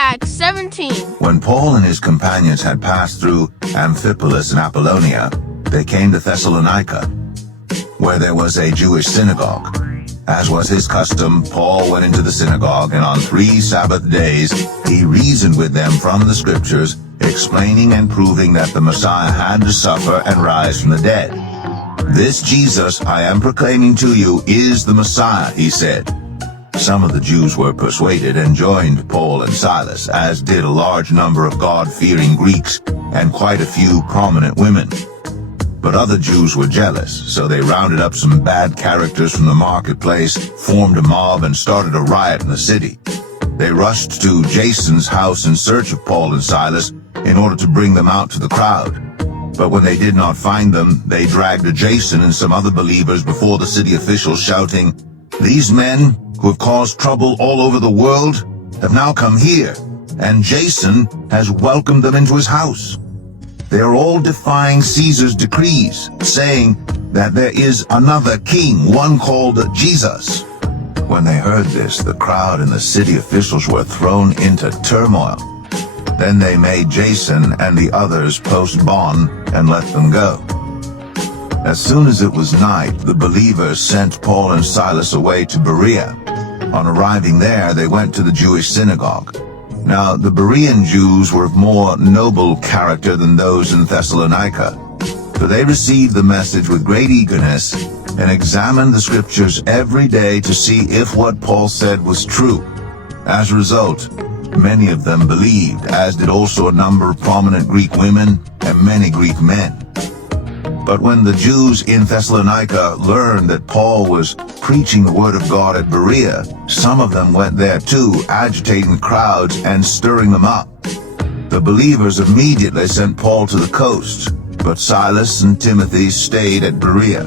Acts 17. When Paul and his companions had passed through Amphipolis and Apollonia, they came to Thessalonica, where there was a Jewish synagogue. As was his custom, Paul went into the synagogue, and on 3 Sabbath days he reasoned with them from the Scriptures, explaining and proving that the Messiah had to suffer and rise from the dead. "This Jesus I am proclaiming to you is the Messiah," he said. Some of the Jews were persuaded and joined Paul and Silas, as did a large number of God-fearing Greeks and quite a few prominent women. But other Jews were jealous, so they rounded up some bad characters from the marketplace, formed a mob, and started a riot in the city. They rushed to Jason's house in search of Paul and Silas in order to bring them out to the crowd. But when they did not find them, they dragged Jason and some other believers before the city officials, shouting, "These men who have caused trouble all over the world have now come here, and Jason has welcomed them into his house. They are all defying Caesar's decrees, saying that there is another king, one called Jesus." When they heard this, the crowd and the city officials were thrown into turmoil. Then they made Jason and the others post bond and let them go. As soon as it was night, the believers sent Paul and Silas away to Berea. On arriving there, they went to the Jewish synagogue. Now, the Berean Jews were of more noble character than those in Thessalonica, for they received the message with great eagerness and examined the Scriptures every day to see if what Paul said was true. As a result, many of them believed, as did also a number of prominent Greek women and many Greek men. But when the Jews in Thessalonica learned that Paul was preaching the word of God at Berea, some of them went there too, agitating the crowds and stirring them up. The believers immediately sent Paul to the coast, but Silas and Timothy stayed at Berea.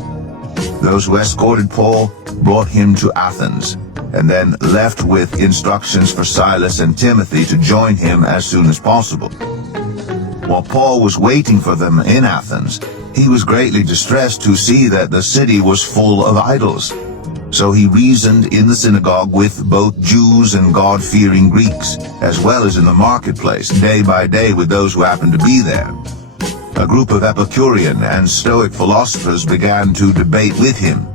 Those who escorted Paul brought him to Athens, and then left with instructions for Silas and Timothy to join him as soon as possible. While Paul was waiting for them in Athens, he was greatly distressed to see that the city was full of idols. So he reasoned in the synagogue with both Jews and God-fearing Greeks, as well as in the marketplace, day by day with those who happened to be there. A group of Epicurean and Stoic philosophers began to debate with him.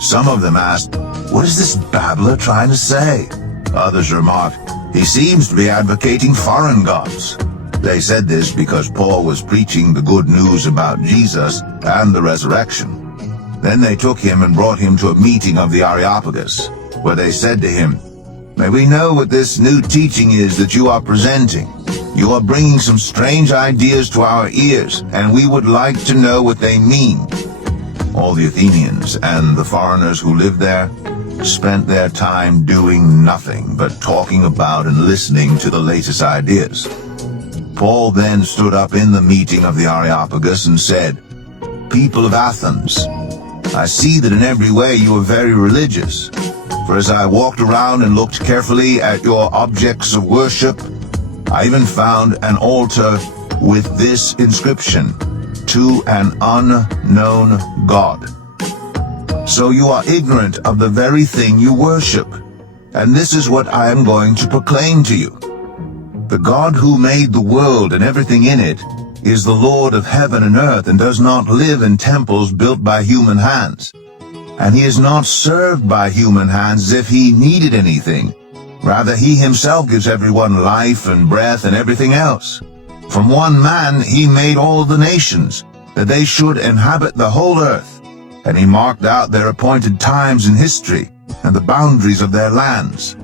Some of them asked, "What is this babbler trying to say?" Others remarked, "He seems to be advocating foreign gods." They said this because Paul was preaching the good news about Jesus and the resurrection. Then they took him and brought him to a meeting of the Areopagus, where they said to him, "May we know what this new teaching is that you are presenting? You are bringing some strange ideas to our ears, and we would like to know what they mean." All the Athenians and the foreigners who lived there spent their time doing nothing but talking about and listening to the latest ideas. Paul then stood up in the meeting of the Areopagus and said, "People of Athens, I see that in every way you are very religious. For as I walked around and looked carefully at your objects of worship, I even found an altar with this inscription, 'To an unknown God.' So you are ignorant of the very thing you worship, and this is what I am going to proclaim to you. The God who made the world and everything in it is the Lord of heaven and earth, and does not live in temples built by human hands. And he is not served by human hands as if he needed anything. Rather, he himself gives everyone life and breath and everything else. From one man he made all the nations, that they should inhabit the whole earth. And he marked out their appointed times in history and the boundaries of their lands.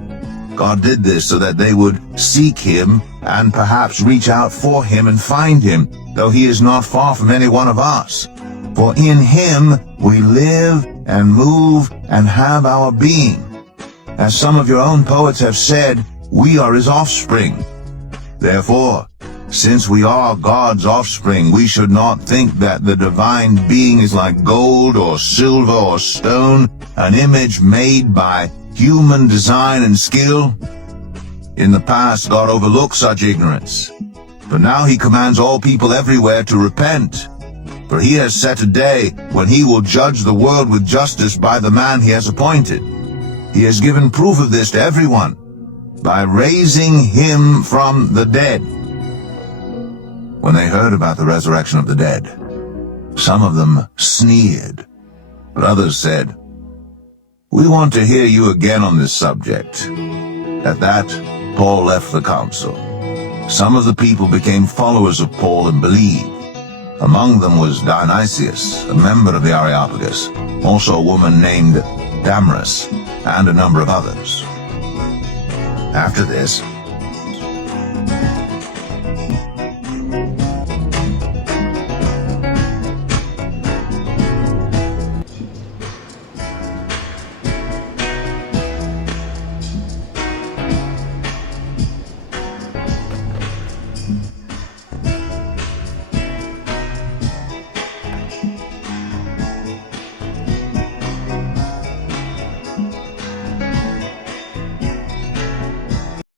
God did this so that they would seek him and perhaps reach out for him and find him, though he is not far from any one of us. For in him we live and move and have our being. As some of your own poets have said, we are his offspring. Therefore, since we are God's offspring, we should not think that the divine being is like gold or silver or stone, an image made by human design and skill. In the past, God overlooked such ignorance, but now he commands all people everywhere to repent. For he has set a day when he will judge the world with justice by the man he has appointed. He has given proof of this to everyone, by raising him from the dead. When they heard about the resurrection of the dead, some of them sneered, but others said, "We want to hear you again on this subject." At that, Paul left the council. Some of the people became followers of Paul and believed. Among them was Dionysius, a member of the Areopagus, also a woman named Damaris, and a number of others. After this,